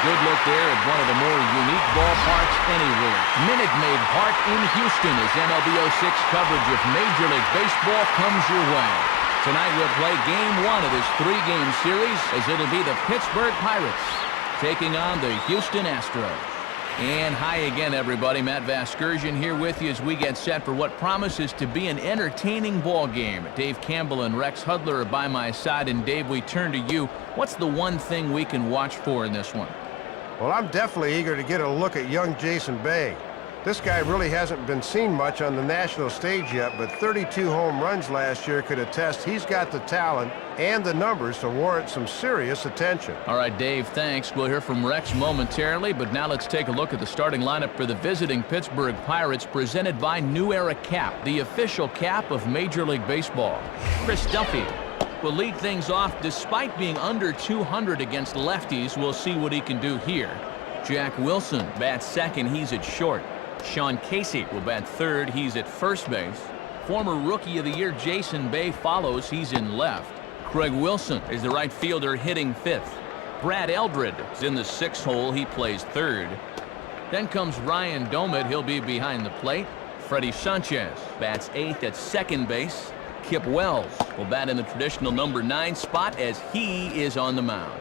good look there at one of the more unique ballparks anywhere. Minute Maid Park in Houston as MLB 06 coverage of Major League Baseball comes your way. Tonight we'll play Game 1 of this 3-game series as it'll be the Pittsburgh Pirates taking on the Houston Astros. And hi again, everybody. Matt Vasgersian here with you as we get set for what promises to be an entertaining ball game. Dave Campbell and Rex Hudler are by my side. And Dave, we turn to you. What's the one thing we can watch for in this one? Well, I'm definitely eager to get a look at young Jason Bay. This guy really hasn't been seen much on the national stage yet, but 32 home runs last year could attest he's got the talent and the numbers to warrant some serious attention. All right, Dave, thanks. We'll hear from Rex momentarily, but now let's take a look at the starting lineup for the visiting Pittsburgh Pirates, presented by New Era Cap, the official cap of Major League Baseball. Chris Duffy will lead things off despite being under 200 against lefties. We'll see what he can do here. Jack Wilson bats second. He's at short. Sean Casey will bat third. He's at first base. Former Rookie of the Year Jason Bay follows. He's in left. Craig Wilson is the right fielder hitting fifth. Brad Eldred is in the sixth hole. He plays third. Then comes Ryan Domit. He'll be behind the plate. Freddie Sanchez bats eighth at second base. Kip Wells will bat in the traditional number 9 spot as he is on the mound.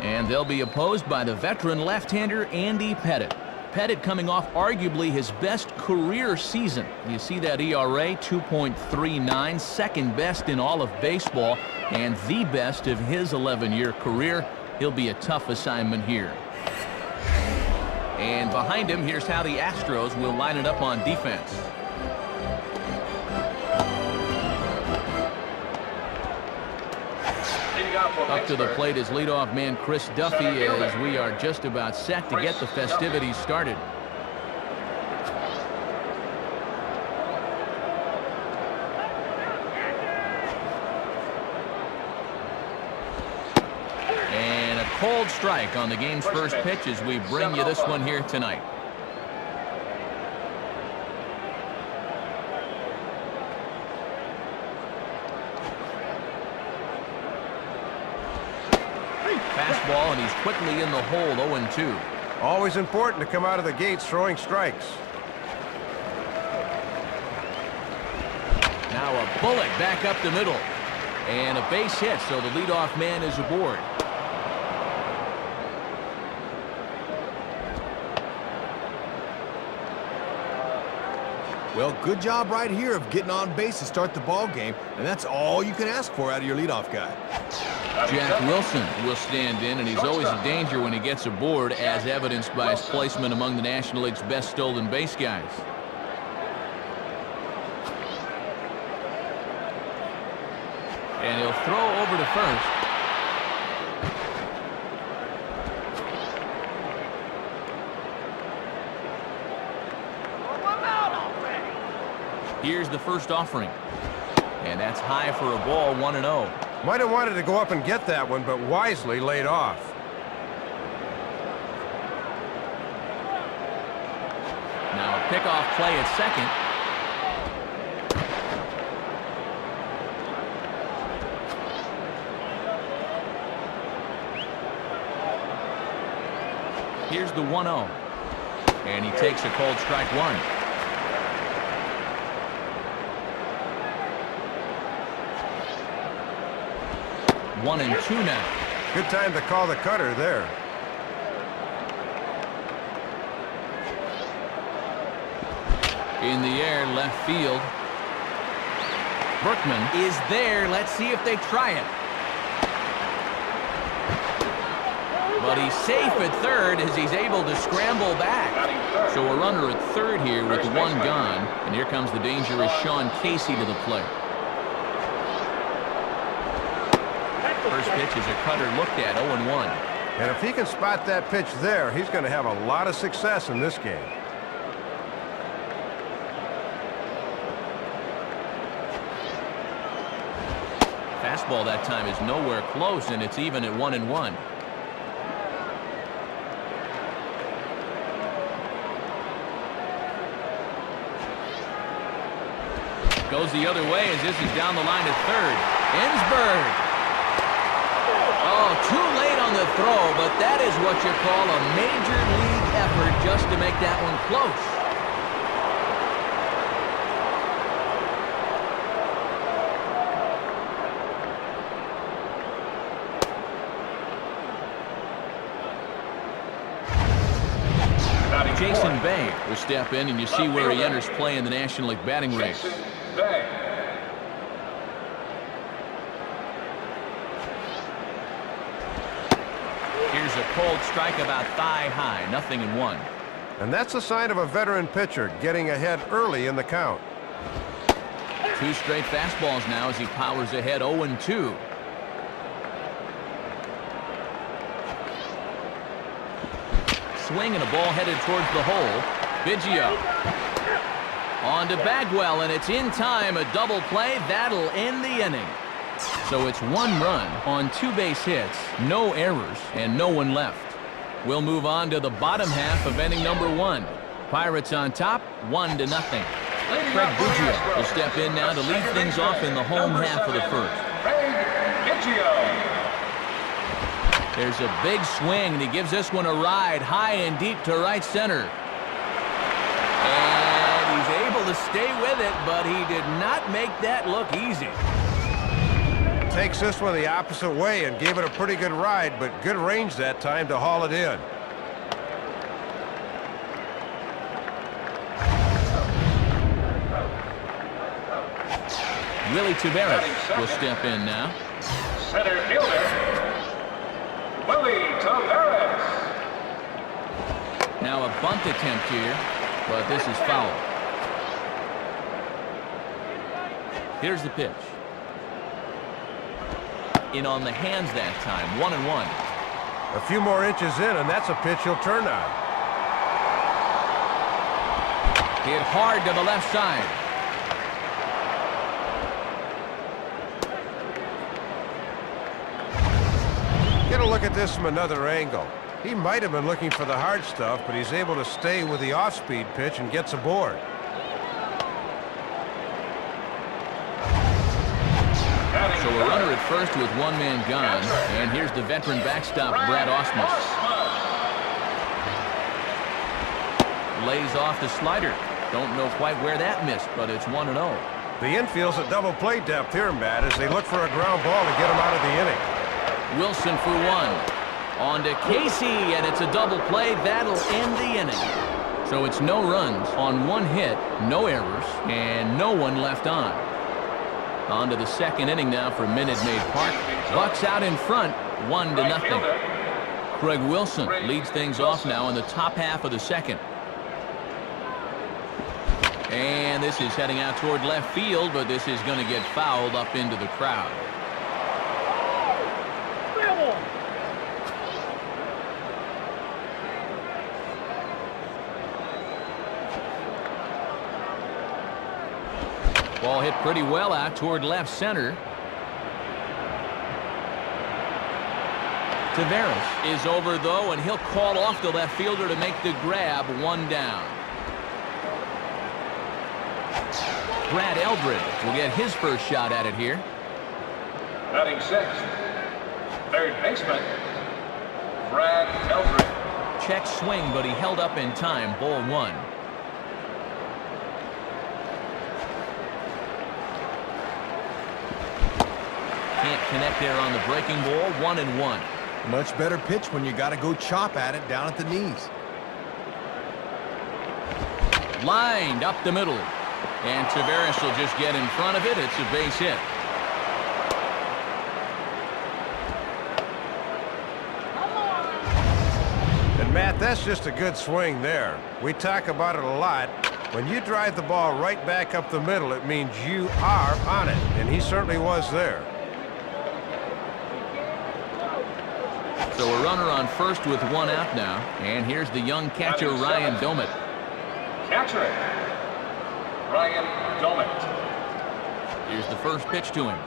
And they'll be opposed by the veteran left-hander Andy Pettitte. Pettitte coming off arguably his best career season. You see that ERA, 2.39, second best in all of baseball, and the best of his 11-year career. He'll be a tough assignment here. And behind him, here's how the Astros will line it up on defense. Up to the plate is leadoff man Chris Duffy as we are just about set to get the festivities started. And a cold strike on the game's first pitch as we bring you this one here tonight. Fastball, and he's quickly in the hole, 0-2. Always important to come out of the gates throwing strikes. Now a bullet back up the middle. And a base hit, so the leadoff man is aboard. Well, good job right here of getting on base to start the ball game, and that's all you can ask for out of your leadoff guy. Jack Wilson will stand in, and he's always a danger when he gets aboard, as evidenced by his placement among the National League's best stolen base guys. And he'll throw over to first. Here's the first offering. And that's high for a ball, 1-0. Might have wanted to go up and get that one, but wisely laid off. Now a pickoff play at second. Here's the 1-0. And he takes a cold strike one. 1-2 now. Good time to call the cutter there. In the air, left field. Berkman is there. Let's see if they try it. But he's safe at third as he's able to scramble back. So a runner at third here with one gone. And here comes the dangerous Sean Casey to the plate. First pitch is a cutter looked at, 0-1. And if he can spot that pitch there, he's going to have a lot of success in this game. Fastball that time is nowhere close, and it's even at 1-1. Goes the other way as this is down the line at third. Ensberg. Oh, too late on the throw, but that is what you call a major league effort just to make that one close. Jason Bay will step in, and you see where he enters play in the National League batting race. Here's a cold strike about thigh high, 0-1. And that's a sign of a veteran pitcher getting ahead early in the count. 2 straight fastballs now as he powers ahead 0-2. Swing and a ball headed towards the hole. Biggio on to Bagwell, and it's in time. A double play. That'll end the inning. So it's 1 run on 2 base hits, no errors, and no one left. We'll move on to the bottom half of inning number 1. Pirates on top, 1-0. Craig Biggio will step in now to lead things off in the home half of the first. There's a big swing, and he gives this one a ride high and deep to right center. And he's able to stay with it, but he did not make that look easy. Takes this one the opposite way and gave it a pretty good ride, but good range that time to haul it in. Willie Taveras will step in now. Center fielder, Willie Taveras. Now a bunt attempt here, but this is foul. Here's the pitch. In on the hands that time, 1-1. A few more inches in, and that's a pitch he'll turn on. Hit hard to the left side. Get a look at this from another angle. He might have been looking for the hard stuff, but he's able to stay with the off-speed pitch and gets aboard. So a runner at first with 1 man gone, and here's the veteran backstop, Brad Ausmus. Lays off the slider. Don't know quite where that missed, but it's 1-0. The infield's at double play depth here, Matt, as they look for a ground ball to get him out of the inning. Wilson for 1. On to Casey, and it's a double play. That'll end the inning. So it's no runs on 1 hit, no errors, and no one left on. On to the second inning now for Minute Maid Park. Bucks out in front, 1-0. Craig Wilson leads things off now in the top half of the second. And this is heading out toward left field, but this is going to get fouled up into the crowd. Ball hit pretty well out toward left center. Taveras is over, though, and he'll call off the left fielder to make the grab. 1 down. Brad Eldred will get his first shot at it here. Batting 6th, third baseman, Brad Eldred. Check swing, but he held up in time. Ball 1. Can't connect there on the breaking ball. 1-1. Much better pitch when you got to go chop at it down at the knees. Lined up the middle. And Taveras will just get in front of it. It's a base hit. And, Matt, that's just a good swing there. We talk about it a lot. When you drive the ball right back up the middle, it means you are on it. And he certainly was there. So a runner on first with 1 out now. And here's the young catcher, Ryan Domet. Catcher, Ryan Domet. Here's the first pitch to him.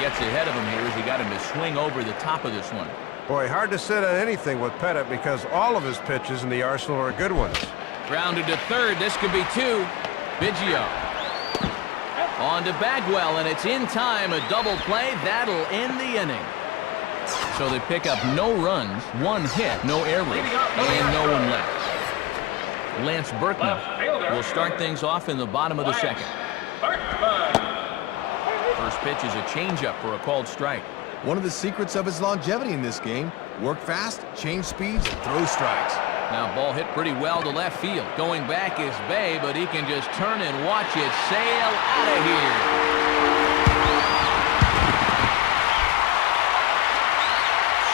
Gets ahead of him here as he got him to swing over the top of this one. Boy, hard to sit on anything with Pettit because all of his pitches in the arsenal are good ones. Grounded to third. This could be 2. Biggio. On to Bagwell, and it's in time. A double play. That'll end the inning. So they pick up no runs, 1 hit, no errors, and no one left. Lance Berkman will start things off in the bottom of the second. First pitch is a changeup for a called strike. One of the secrets of his longevity in this game: work fast, change speeds, and throw strikes. Now ball hit pretty well to left field. Going back is Bay, but he can just turn and watch it sail out of here.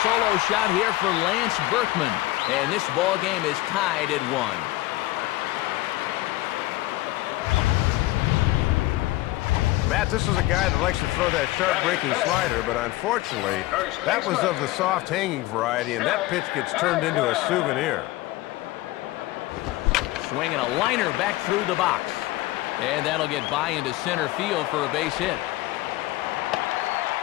Solo shot here for Lance Berkman, and this ball game is tied at 1. Matt, this is a guy that likes to throw that sharp-breaking slider, but unfortunately, that was of the soft-hanging variety, and that pitch gets turned into a souvenir. Swinging a liner back through the box, and that'll get by into center field for a base hit.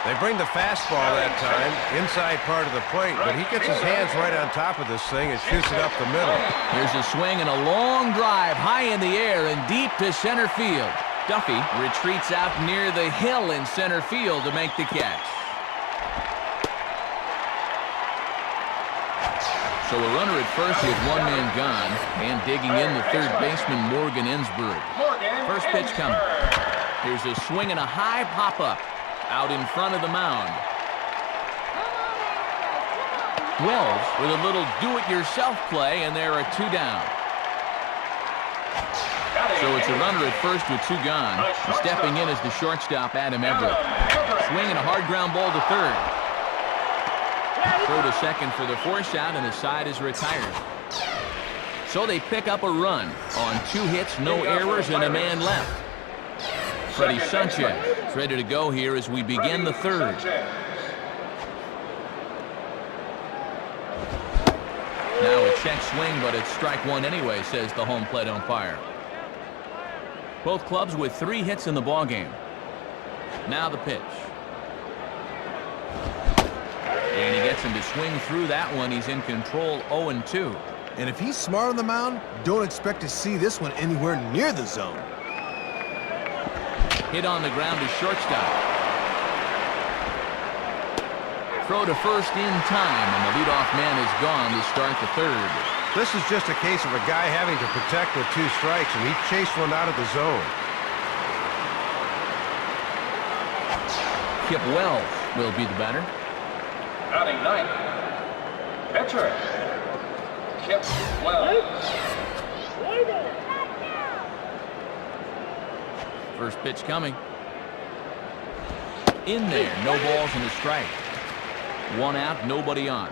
They bring the fastball that time, inside part of the plate, but he gets his hands right on top of this thing and shoots it up the middle. Here's a swing and a long drive high in the air and deep to center field. Duffy retreats out near the hill in center field to make the catch. So a runner at first with 1 man gone, and digging in the third baseman Morgan Ensberg. First pitch coming. Here's a swing and a high pop-up out in front of the mound. Wells with a little do-it-yourself play, and there are 2 down. So it's a runner at first with 2 gone. And stepping in is the shortstop, Adam Everett. Swinging a hard ground ball to third. Throw to second for the force out, and the side is retired. So they pick up a run on 2 hits, no errors, and a man left. Freddie Sanchez is ready to go here as we begin the third. Now a check swing, but it's strike 1 anyway, says the home plate umpire. Both clubs with 3 hits in the ballgame. Now the pitch. And he gets him to swing through that one. He's in control, 0-2. And if he's smart on the mound, don't expect to see this one anywhere near the zone. Hit on the ground to shortstop. Throw to first in time, and the leadoff man is gone to start the third. This is just a case of a guy having to protect with 2 strikes, and he chased one out of the zone. Kip Wells will be the batter. Batting 9th, pitcher, Kip Wells. First pitch coming. In there, no balls and a strike. 1 out, nobody on.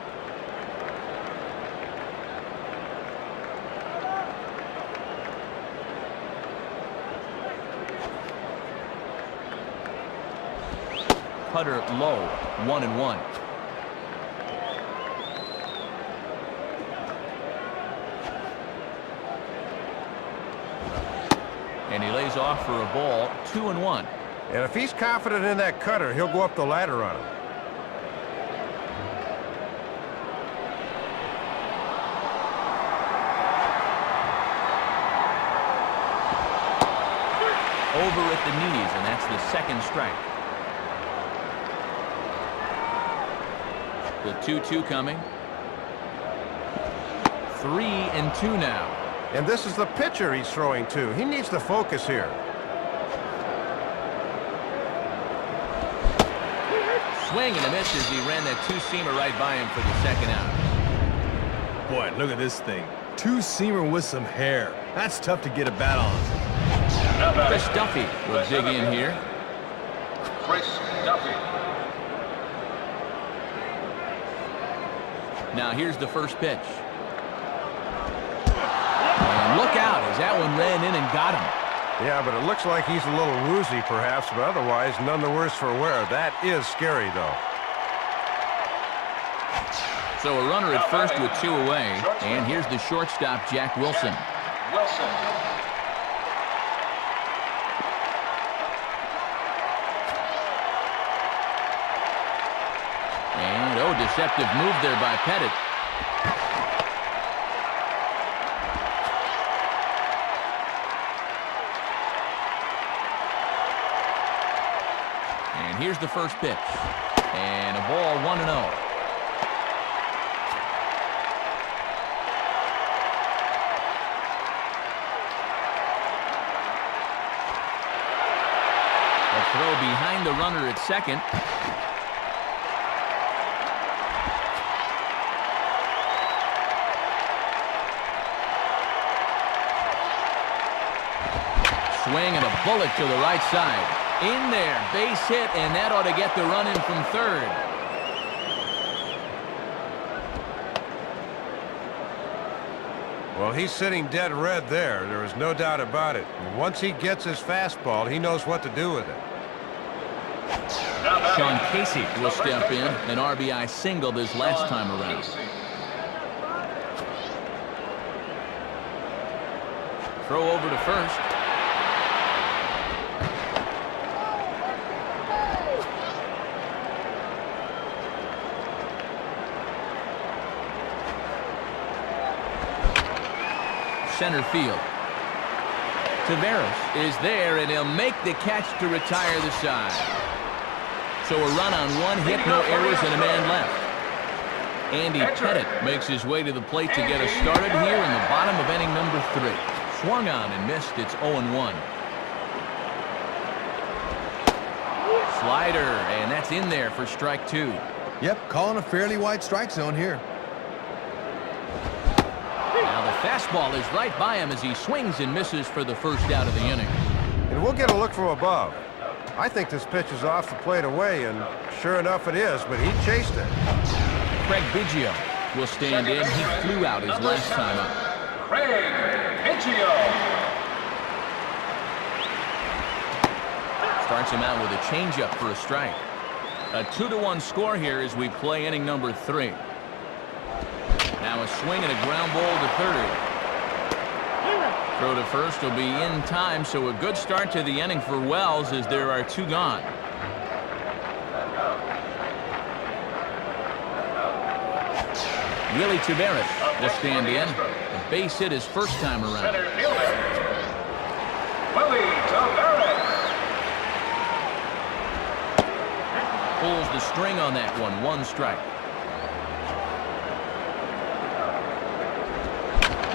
Cutter low, 1-1. And he lays off for a ball, 2-1. And if he's confident in that cutter, he'll go up the ladder on him. Over at the knees, and that's the second strike. The 2-2 coming. 3-2 now. And this is the pitcher he's throwing to. He needs to focus here. Swing and a miss as he ran that 2-seamer right by him for the second out. Boy, look at this thing. 2-seamer with some hair. That's tough to get a bat on. Chris Duffy will dig in here. Chris Duffy. Now here's the first pitch. And look out as that one ran in and got him. Yeah, but it looks like he's a little woozy perhaps, but otherwise none the worse for wear. That is scary though. So a runner at first with 2 away, and here's the shortstop, Jack Wilson. And oh, deceptive move there by Pettit. And here's the first pitch. And a ball, 1-0. the runner at second. Swing and a bullet to the right side. In there, base hit, and that ought to get the run in from third. Well, he's sitting dead red there. There is no doubt about it. And once he gets his fastball, he knows what to do with it. Sean Casey will step in. An RBI single this last time around. Throw over to first. Center field. Taveras is there, and he'll make the catch to retire the side. So a run on one hit, no errors, and a man left. Andy Pettit makes his way to the plate to get us started here in the bottom of inning number 3. Swung on and missed. It's 0-1. Slider, and that's in there for strike 2. Yep, calling a fairly wide strike zone here. Now the fastball is right by him as he swings and misses for the first out of the inning. And we'll get a look from above. I think this pitch is off the plate away, and sure enough it is, but he chased it. Craig Biggio will stand in. He flew out his last time up. Craig Biggio. Starts him out with a changeup for a strike. A 2-1 score here as we play inning number 3. Now a swing and a ground ball to third. Throw to first will be in time, so a good start to the inning for Wells as there are 2 gone. Willie Taveras will stand in. A base hit his first time around. Center fielder, Willie Taveras. Pulls the string on that one. 1 strike.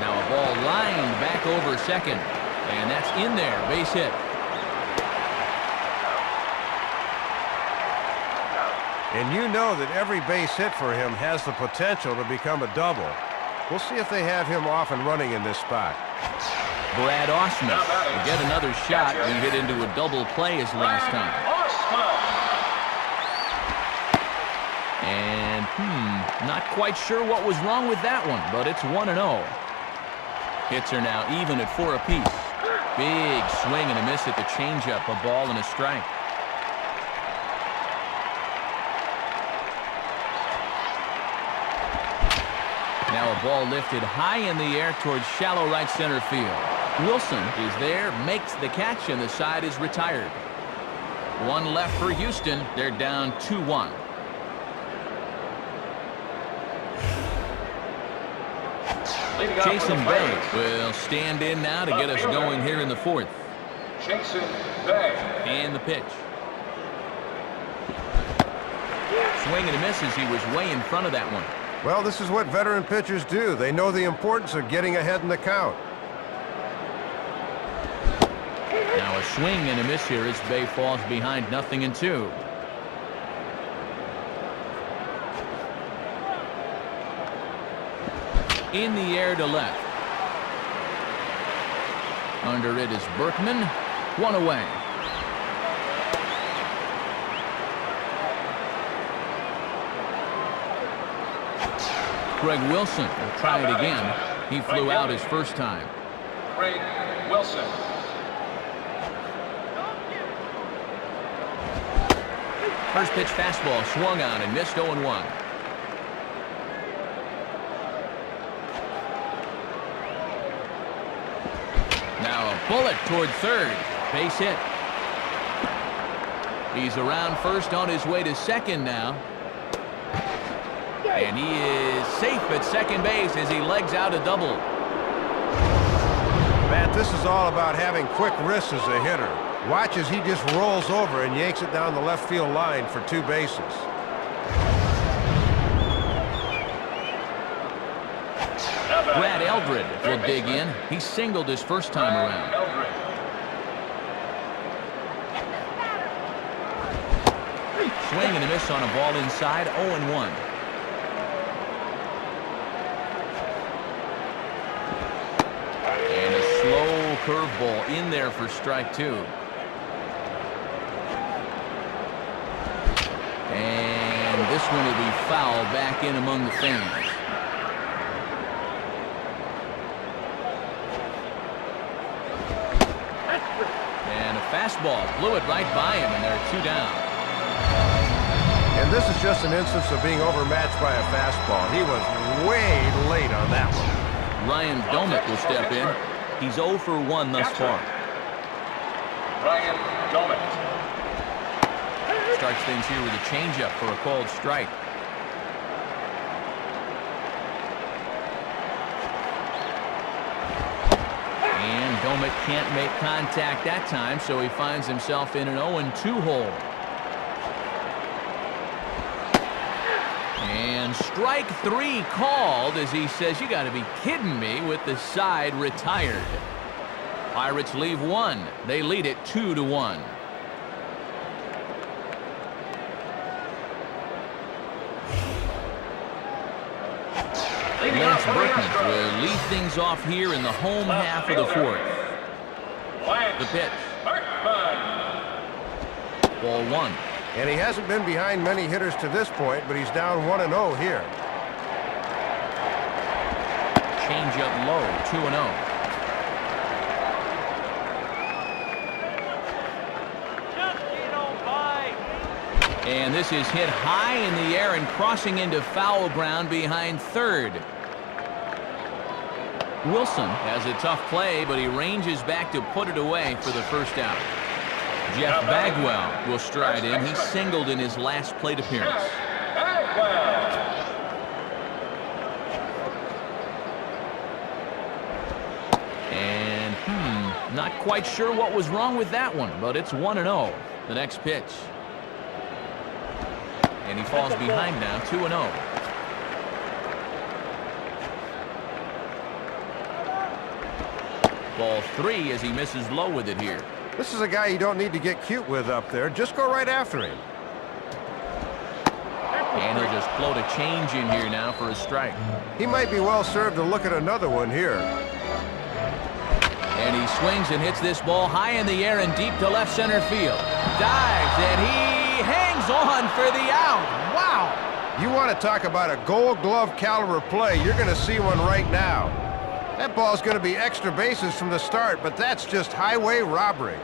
Now a ball lined back over second. And that's in there. Base hit. And you know that every base hit for him has the potential to become a double. We'll see if they have him off and running in this spot. Brad Osmus will get another shot. He hit into a double play his last time. And, not quite sure what was wrong with that one, but it's 1-0. Hits are now even at 4 apiece. Big swing and a miss at the changeup, a ball and a strike. Now a ball lifted high in the air towards shallow right center field. Wilson is there, makes the catch, and the side is retired. 1 left for Houston. They're down 2-1. Jason Bay will stand in now to get us going here in the 4th. Jason Bay. And the pitch. Swing and a miss as he was way in front of that one. Well, this is what veteran pitchers do. They know the importance of getting ahead in the count. Now a swing and a miss here as Bay falls behind 0-2. In the air to left. Under it is Berkman. 1 away. Greg Wilson will try it again. He flew out his first time. Greg Wilson. First pitch fastball swung on and missed 0-1. Now a bullet toward third. Base hit. He's around first on his way to second now. And he is safe at second base as he legs out a double. Matt, this is all about having quick wrists as a hitter. Watch as he just rolls over and yanks it down the left field line for 2 bases. Brad Eldred will dig in. He singled his first time around. Swing and a miss on a ball inside, 0-1. And a slow curveball in there for strike 2. And this one will be foul back in among the fans. And a fastball blew it right by him, and there are 2 down. And this is just an instance of being overmatched by a fastball. He was way late on that one. Ryan Domick will step in. He's 0 for 1 thus far. Ryan Domick. Starts things here with a changeup for a called strike. And Domick can't make contact that time, so he finds himself in an 0-2 hole. And strike 3 called as he says, "You got to be kidding me," with the side retired. Pirates leave 1. They lead it 2-1. Lance Berkman will lead things off here in the home half of the 4th. The pitch. Ball 1. And he hasn't been behind many hitters to this point, but he's down 1-0 here. Change up low, 2-0. And this is hit high in the air and crossing into foul ground behind third. Wilson has a tough play, but he ranges back to put it away for the first out. Jeff Bagwell will stride in. He singled in his last plate appearance. And not quite sure what was wrong with that one, but it's 1-0. The next pitch. And he falls behind now, 2-0. Ball 3 as he misses low with it here. This is a guy you don't need to get cute with up there. Just go right after him. And he'll just float a change in here now for a strike. He might be well served to look at another one here. And he swings and hits this ball high in the air and deep to left center field. Dives, and he hangs on for the out. Wow! You want to talk about a Gold Glove caliber play, you're going to see one right now. That ball's going to be extra bases from the start, but that's just highway robbery.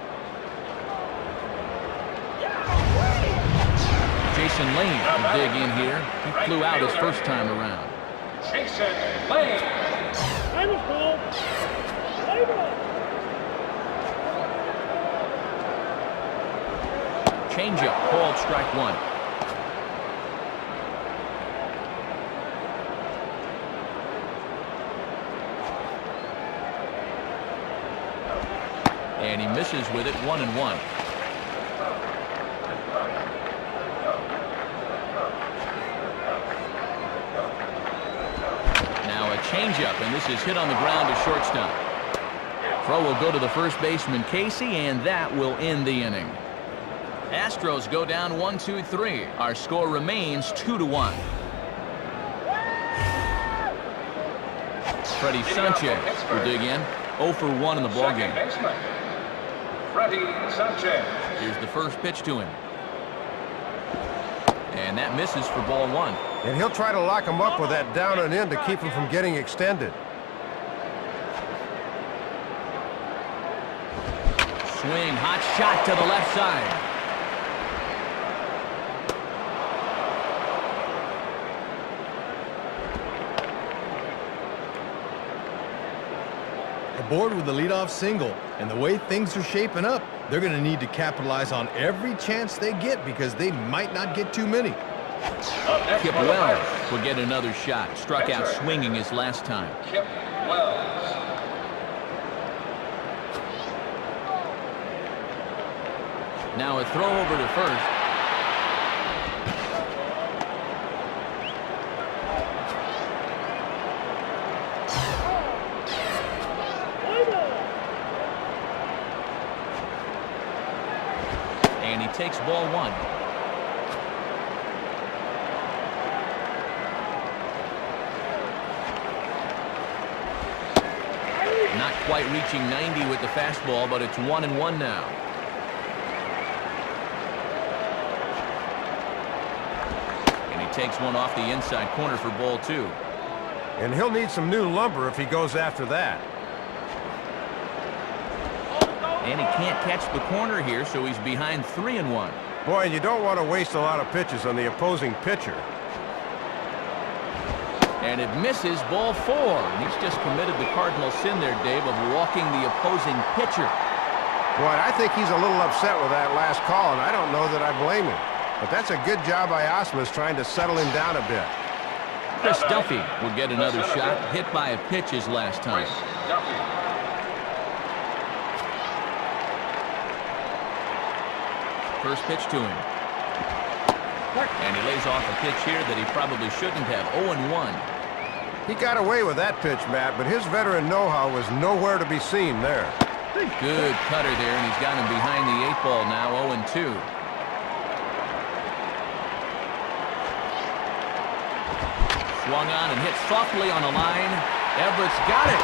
Jason Lane will dig in here. He flew out his first time around. Jason Lane. Changeup called strike 1. And he misses with it, 1-1. Now a changeup, and this is hit on the ground to shortstop. Throw will go to the first baseman, Casey, and that will end the inning. Astros go down 1-2-3. Our score remains 2-1. Freddie Sanchez will dig in. 0 for 1 in the ballgame. Freddie Sanchez. Here's the first pitch to him. And that misses for ball 1. And he'll try to lock him up with that down and in to keep him from getting extended. Swing, hot shot to the left side. Aboard with the leadoff single, and the way things are shaping up, they're going to need to capitalize on every chance they get because they might not get too many. Kip Wells will get another shot. Struck out swinging his last time. Kip Wells. Now a throw over to first. And he takes ball 1. Not quite reaching 90 with the fastball, but it's 1-1 now. And he takes one off the inside corner for ball 2. And he'll need some new lumber if he goes after that. And he can't catch the corner here, so he's behind 3-1. Boy, and you don't want to waste a lot of pitches on the opposing pitcher. And it misses, ball 4. And he's just committed the cardinal sin there, Dave, of walking the opposing pitcher. Boy, I think he's a little upset with that last call, and I don't know that I blame him. But that's a good job by Osmus trying to settle him down a bit. Chris Duffy will get another shot, hit by a pitch his last time. First pitch to him. And he lays off a pitch here that he probably shouldn't have. 0-1. He got away with that pitch, Matt, but his veteran know-how was nowhere to be seen there. Good cutter there, and he's got him behind the 8-ball now. 0-2. Swung on and hit softly on the line. Everett's got it.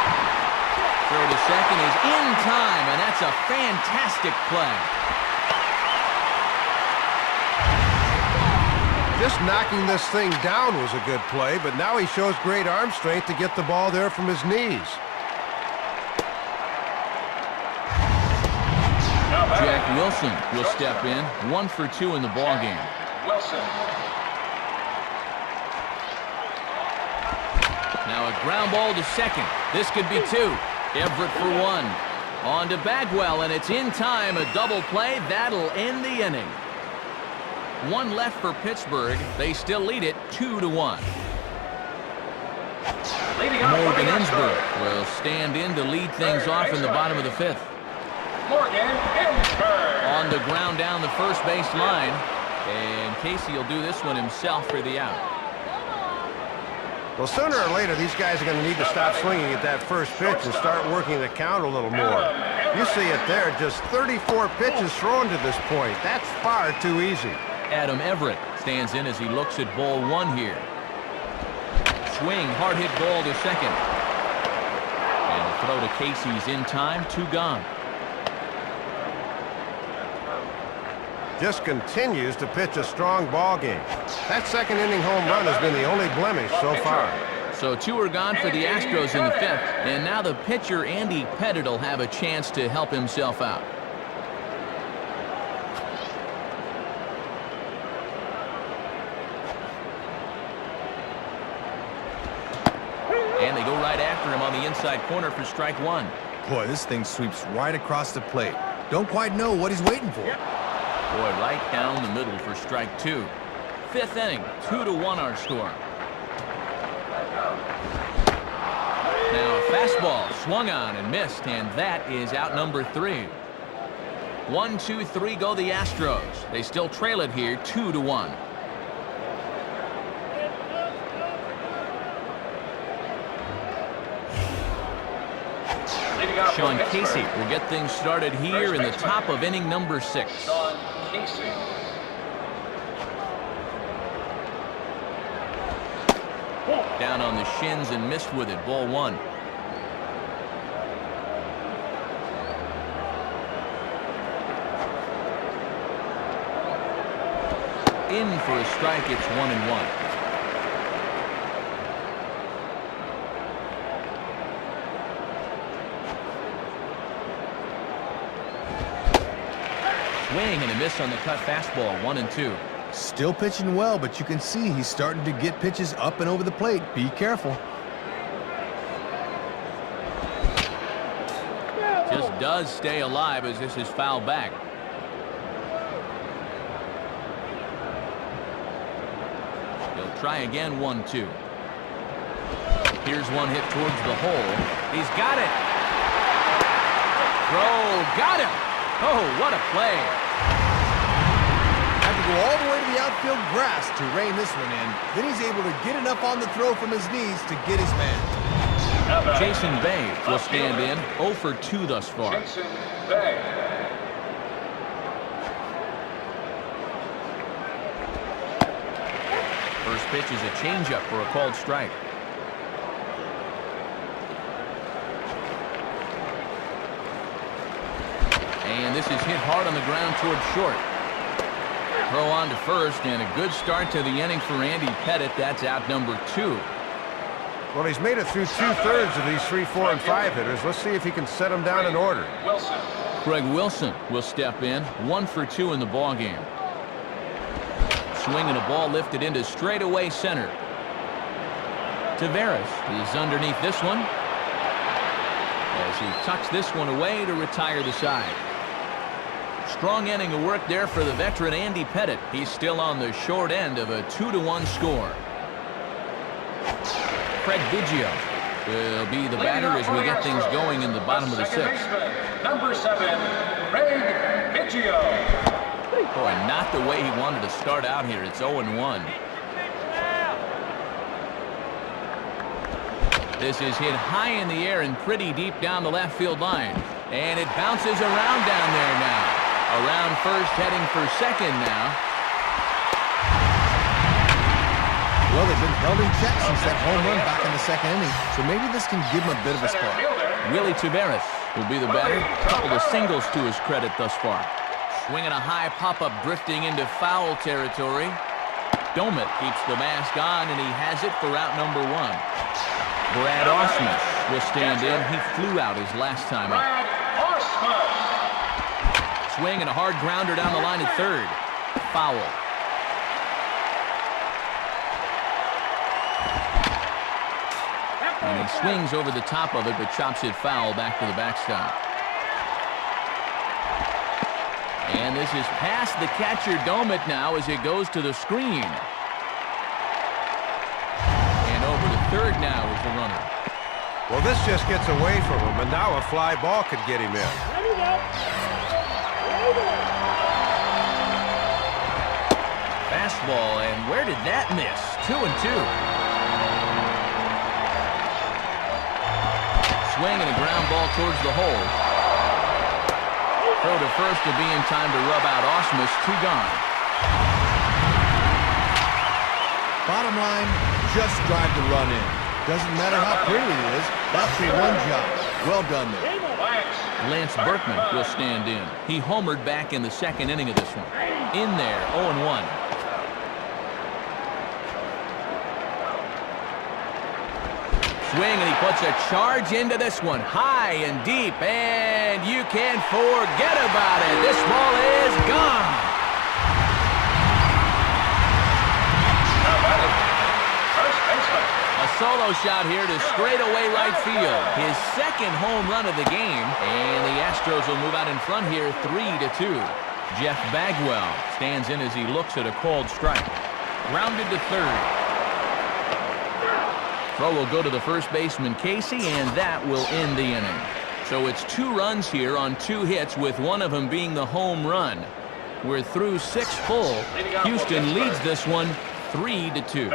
Throw to second is in time, and that's a fantastic play. Just knocking this thing down was a good play, but now he shows great arm strength to get the ball there from his knees. Jack Wilson will step in. 1 for 2 in the ballgame. Wilson. Now a ground ball to second. This could be 2. Everett for 1. On to Bagwell, and it's in time. A double play. That'll end the inning. 1 left for Pittsburgh. They still lead it 2-1. Morgan Ensberg will stand in to lead things off in the bottom of the 5th. Morgan Ensberg. On the ground down the first base line. And Casey will do this one himself for the out. Well, sooner or later, these guys are going to need to stop swinging at that first pitch and start working the count a little more. You see it there, just 34 pitches thrown to this point. That's far too easy. Adam Everett stands in as he looks at ball 1 here. Swing, hard hit ball to second. And the throw to Casey's in time, 2 gone. Just continues to pitch a strong ball game. That second inning home run has been the only blemish so far. So 2 are gone for the Astros in the 5th, and now the pitcher Andy Pettit will have a chance to help himself out. And they go right after him on the inside corner for strike 1. Boy, this thing sweeps right across the plate. Don't quite know what he's waiting for. Boy, right down the middle for strike 2. 5th inning, 2-1 our score. Now a fastball swung on and missed, and that is out number 3. 1, 2, 3 go the Astros. They still trail it here 2-1. Sean Casey will get things started here in the top of inning number 6. Sean Casey. Down on the shins and missed with it. Ball 1. In for a strike. It's 1-1. Swing and a miss on the cut fastball. 1-2. Still pitching well, but you can see he's starting to get pitches up and over the plate. Be careful. Just does stay alive as this is fouled back. He'll try again. 1-2. Here's one hit towards the hole. He's got it. Throw. Got him. Oh, what a play. Had to go all the way to the outfield grass to rein this one in. Then he's able to get enough on the throw from his knees to get his man. Jason Bay will stand in. 0 for 2 thus far. Jason Bay. First pitch is a changeup for a called strike. this is hit hard on the ground towards short. Throw on to first, and a good start to the inning for Andy Pettit. That's out number 2. Well, he's made it through 2/3 of these 3, 4, and 5 hitters. Let's see if he can set them down in order. Craig Wilson will step in. 1 for 2 in the ball game. Swinging a ball lifted into straightaway center. Taveras is underneath this one as he tucks this one away to retire the side. Strong inning of work there for the veteran Andy Pettit. He's still on the short end of a 2-1 score. Craig Biggio will be the batter as we get things going in the bottom of the 6th. Number 7, Craig Biggio. Boy, not the way he wanted to start out here. It's 0-1. This is hit high in the air and pretty deep down the left field line. And it bounces around down there now. Around first, heading for second now. Well, they've been held in check since that home run back in the 2nd inning, so maybe this can give them a bit of a spark. Willie Taveras will be the batter. A couple of singles to his credit thus far. Swinging a high pop-up drifting into foul territory. Domit keeps the mask on, and he has it for out number 1. Brad Ausmus will stand in. He flew out his last time up. Swing and a hard grounder down the line at third. Foul. And he swings over the top of it, but chops it foul back to the backstop. And this is past the catcher Domit now as it goes to the screen. And over to third now is the runner. Well, this just gets away from him, and now a fly ball could get him in. Fastball, and where did that miss? 2-2. Swing and a ground ball towards the hole. Throw to first to be in time to rub out Ausmus. 2 gone. Bottom line, just drive the run in. Doesn't matter how pretty it is. That's your one job. Well done there. Lance Berkman will stand in. He homered back in the 2nd inning of this one. In there, 0-1. Swing, and he puts a charge into this one. High and deep, and you can't forget about it. This ball is gone. A solo shot here to straightaway right field. His 2nd home run of the game, and the Astros will move out in front here 3-2. Jeff Bagwell stands in as he looks at a called strike. Grounded to third. Throw will go to the first baseman Casey, and that will end the inning. So it's 2 runs here on 2 hits, with one of them being the home run. We're through 6 full. Houston leads this one 3-2.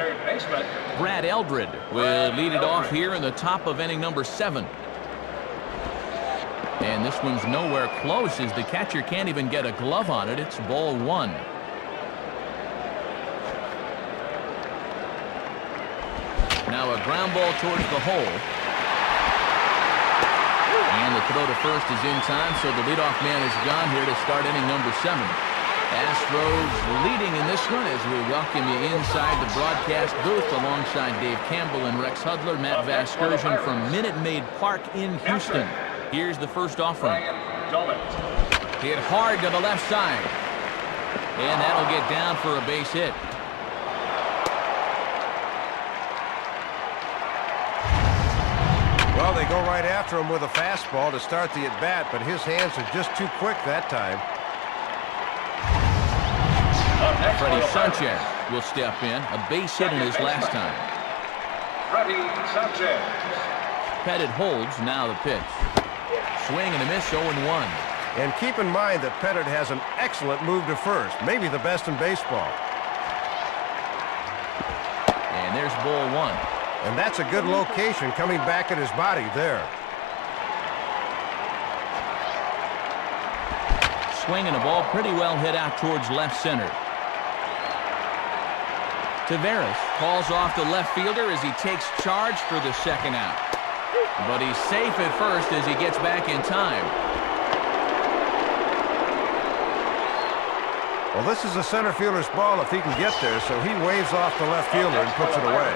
Brad Eldred will lead it off here in the top of inning number 7. And this one's nowhere close as the catcher can't even get a glove on it. It's ball 1. Now a ground ball towards the hole. And the throw to first is in time, so the leadoff man is gone here to start inning number 7. Astros leading in this one as we welcome you inside the broadcast booth alongside Dave Campbell and Rex Hudler. Matt Vasgersian from Minute Maid Park in Houston. Here's the first offering. Hit hard to the left side. And that'll get down for a base hit. Well, they go right after him with a fastball to start the at-bat, but his hands are just too quick that time. Freddie Sanchez will step in. A base hit in his last time. Freddie Sanchez. Pettit holds. Now the pitch. Swing and a miss, 0-1. And keep in mind that Pettit has an excellent move to first, maybe the best in baseball. And there's ball 1. And that's a good location coming back at his body there. Swinging a ball pretty well hit out towards left center. Taveras calls off the left fielder as he takes charge for the 2nd out. But he's safe at first as he gets back in time. Well, this is a center fielder's ball if he can get there, so he waves off the left fielder and puts it away.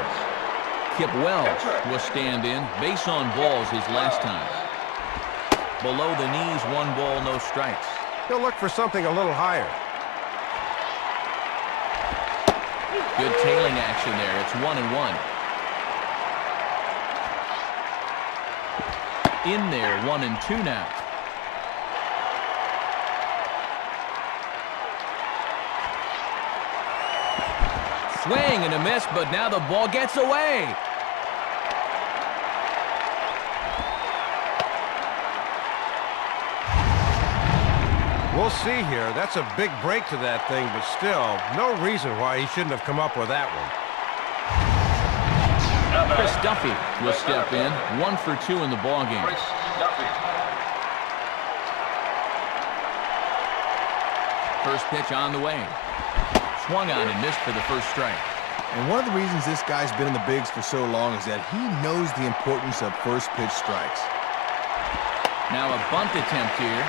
Kip Wells will stand in. Base on balls his last time. Below the knees, 1 ball, no strikes. He'll look for something a little higher. Good tailing action there. It's 1-1. In there, 1-2 now. Swing and a miss, but now the ball gets away. We'll see here. That's a big break to that thing, but still, no reason why he shouldn't have come up with that one. Chris Duffy will step in. 1 for 2 in the ballgame. First pitch on the way. Swung on and missed for the first strike. And one of the reasons this guy's been in the bigs for so long is that he knows the importance of first pitch strikes. Now a bunt attempt here.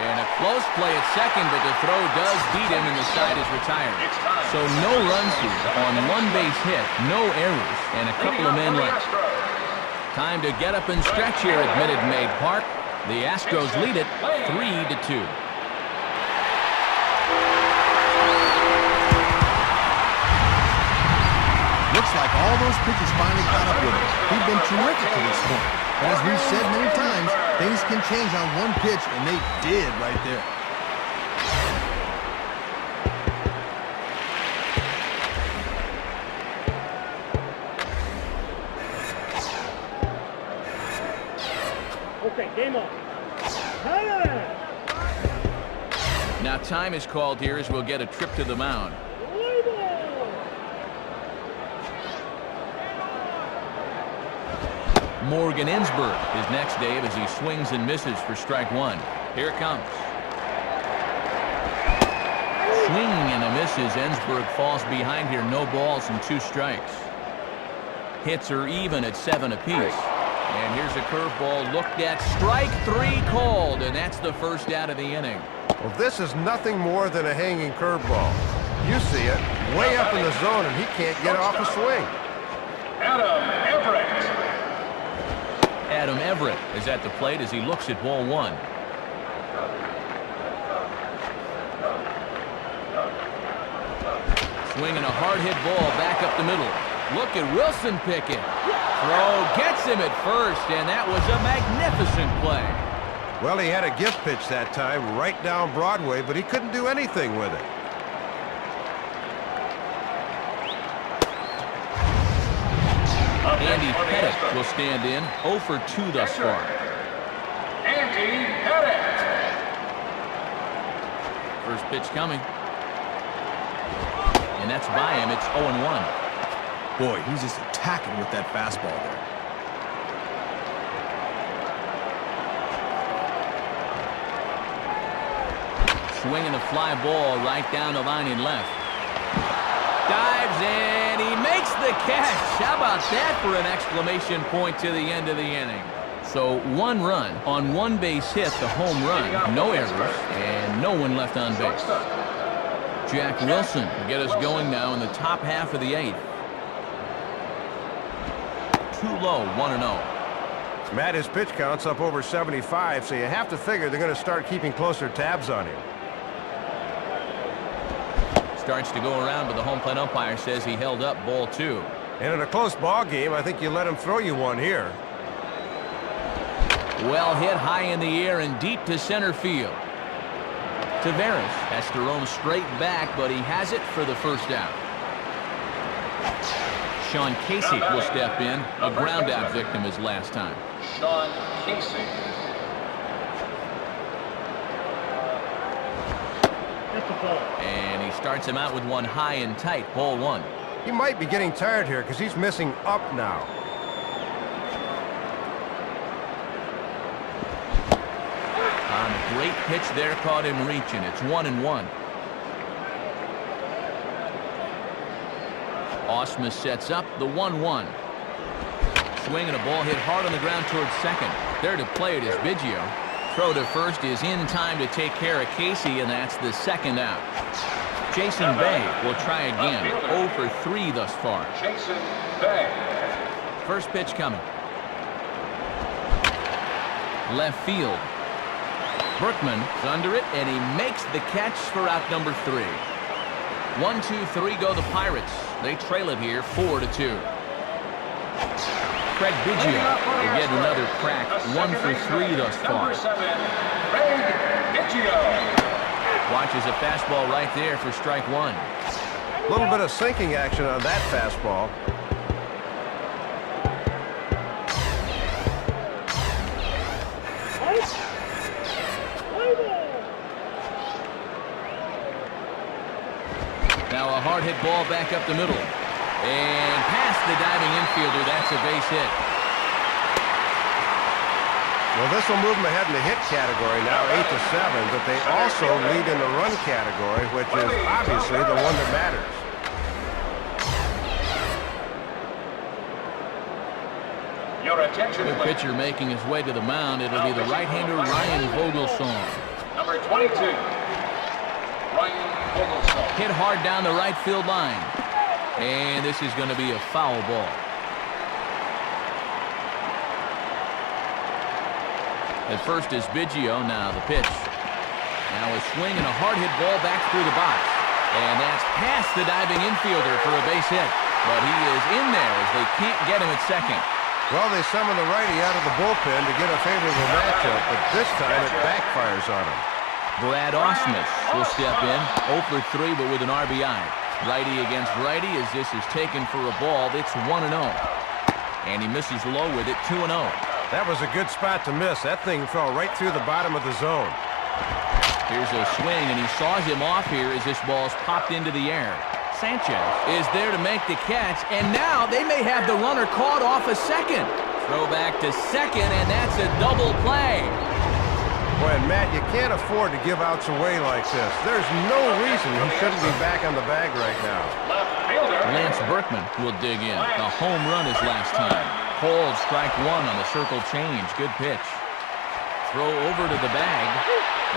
And a close play at second, but the throw does beat him and the side is retired. So no runs here on 1 base hit, no errors, and a couple of men left. Time to get up and stretch here at Minute Maid Park. The Astros lead it 3-2. Looks like all those pitches finally caught up with him. He's been terrific to this point. But as we've said many times, things can change on 1 pitch, and they did right there. Okay, game on. Now time is called here as we'll get a trip to the mound. Morgan Ensberg is next, Dave, as he swings and misses for strike 1. Here it comes. Swing and a misses. Ensberg falls behind here. No balls and 2 strikes. Hits are even at 7 apiece. And here's a curveball looked at. Strike 3 called, and that's the first out of the inning. Well, this is nothing more than a hanging curveball. You see it, way up in the zone, and he can't get off a swing. Adam Everett is at the plate as he looks at ball 1. Swinging a hard hit ball back up the middle. Look at Wilson pick it. Throw gets him at first, and that was a magnificent play. Well, he had a gift pitch that time right down Broadway, but he couldn't do anything with it. Andy Pettit will stand in. 0 for 2 thus far. Andy Pettit. First pitch coming. And that's by him. It's 0-1. Boy, he's just attacking with that fastball there. Swinging a fly ball right down the line in left. Dives in. He makes the catch. How about that for an exclamation point to the end of the inning? So 1 run on 1 base hit, the home run. No errors and no one left on base. Jack Wilson will get us going now in the top half of the 8th. Too low, 1-0. Matt, his pitch count's up over 75, so you have to figure they're going to start keeping closer tabs on him. Starts to go around, but the home plate umpire says he held up ball 2. And in a close ball game, I think you let him throw you one here. Well hit high in the air and deep to center field. Taveras has to roam straight back, but he has it for the first out. Sean Casey will step in. A ground out victim his last time. Sean Casey. And he starts him out with one high and tight. Ball 1. He might be getting tired here because he's missing up now. On a great pitch there, caught him reaching. It's 1-1. Ausmus sets up the 1-1. Swinging a ball hit hard on the ground towards second. There to play it is Biggio. Throw to first is in time to take care of Casey, and that's the second out. Jason Bay will try again. 0 for 3 thus far. Jason Bay. First pitch coming. Left field. Berkman is under it, and he makes the catch for out number 3. 1, 2, 3 go the Pirates. They trail it here 4-2. Craig Biggio will get another crack. 1 for 3 thus far. Number 7, Craig Biggio. Watches a fastball right there for strike 1. A little bit of sinking action on that fastball. Now a hard hit ball back up the middle. And past the diving infielder. That's a base hit. Well, this will move them ahead in the hit category now, 8-7, but they also lead in the run category, which is obviously the one that matters. Your attention, Good pitcher making his way to the mound. It'll be the right-hander Ryan Vogelsong. number 22, Ryan Vogelsong. Hit hard down the right field line. And this is going to be a foul ball. At first is Biggio. Now the pitch. Now a swing and a hard hit ball back through the box. And that's past the diving infielder for a base hit. But he is in there as they can't get him at second. Well, they summon the righty out of the bullpen to get a favorable matchup, but this time it backfires on him. Brad Ausmus will step in. 0 for 3, but with an RBI. Righty against righty as this is taken for a ball. It's 1-0. And he misses low with it, 2-0. That was a good spot to miss. That thing fell right through the bottom of the zone. Here's a swing, and he saws him off here as this ball's popped into the air. Sanchez is there to make the catch, and now they may have the runner caught off a second. Throw back to second, and that's a double play. Boy, and Matt, you can't afford to give outs away like this. There's no reason he shouldn't be back on the bag right now. Left fielder. Lance Berkman will dig in. A home run his last time. Called strike 1 on the circle change. Good pitch. Throw over to the bag,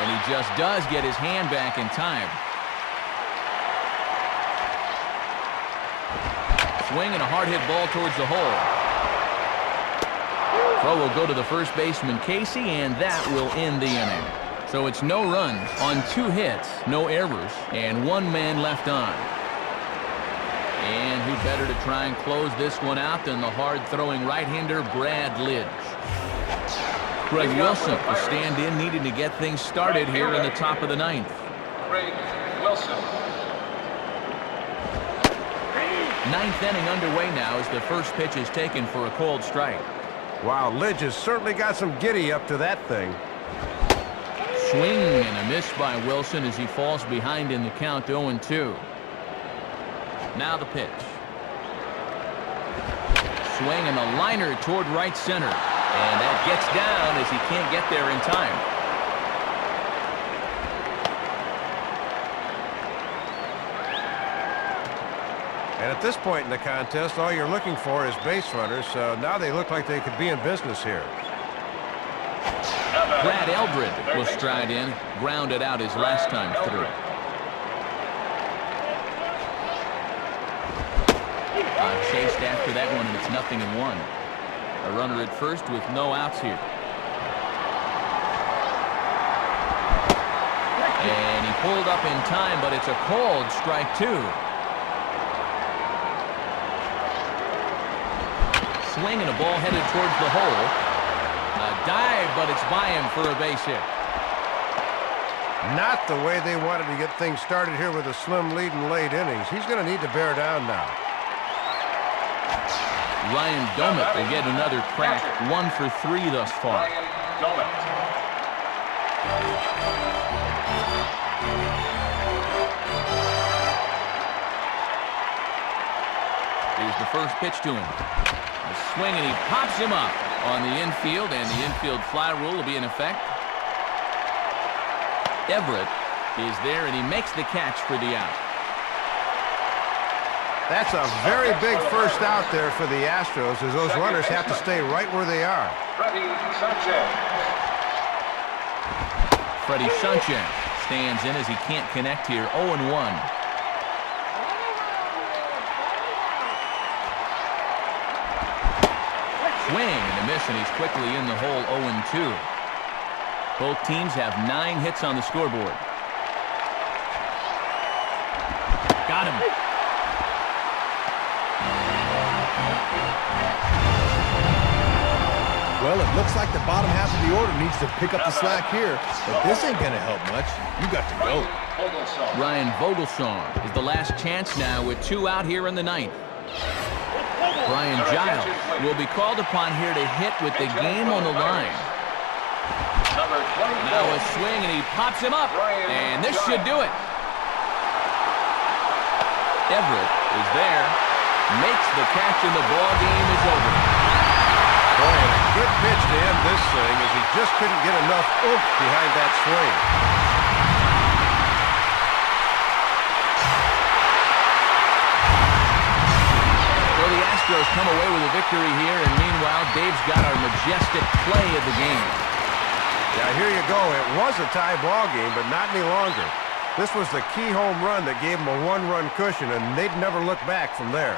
and he just does get his hand back in time. Swing and a hard hit ball towards the hole. Throw will go to the first baseman Casey, and that will end the inning. So it's no runs on 2 hits, no errors, and 1 man left on. And who better to try and close this one out than the hard-throwing right-hander Brad Lidge. Craig Wilson will stand in, needing to get things started here in the top of the 9th. Craig Wilson. 9th inning underway now as the first pitch is taken for a called strike. Wow, Lidge has certainly got some giddy up to that thing. Swing and a miss by Wilson as he falls behind in the count, 0-2. Now the pitch. Swing and a liner toward right center. And that gets down as he can't get there in time. And at this point in the contest, all you're looking for is base runners, so now they look like they could be in business here. Brad Eldred will stride in, grounded out his last time through. Chased after that one, and it's 0-1. A runner at first with no outs here. And he pulled up in time, but it's a called strike 2. Swing and a ball headed towards the hole. A dive, but it's by him for a base hit. Not the way they wanted to get things started here with a slim lead in late innings. He's going to need to bear down now. Ryan Domet will get another crack. 1 for 3 thus far. Ryan Domet. Here's the first pitch to him. A swing, and he pops him up on the infield, and the infield fly rule will be in effect. Everett is there, and he makes the catch for the out. That's a very big first out there for the Astros, as those runners have to stay right where they are. Freddie Sanchez. Freddie Sanchez stands in as he can't connect here. 0-1. Swing and a miss, and he's quickly in the hole. 0-2. Both teams have 9 hits on the scoreboard. Got him. Well, it looks like the bottom half of the order needs to pick up the slack here, but this ain't gonna help much. You got to go. Ryan Vogelsong is the last chance now with 2 out here in the 9th. Brian Giles will be called upon here to hit with the game on the line. Now a swing, and he pops him up, and this should do it. Everett is there, makes the catch, and the ball game is over. Boy, and a good pitch to end this thing as he just couldn't get enough oomph behind that swing. Well, the Astros come away with a victory here, and meanwhile, Dave's got our majestic play of the game. Yeah, here you go. It was a tie ball game, but not any longer. This was the key home run that gave them a 1-run cushion, and they'd never look back from there.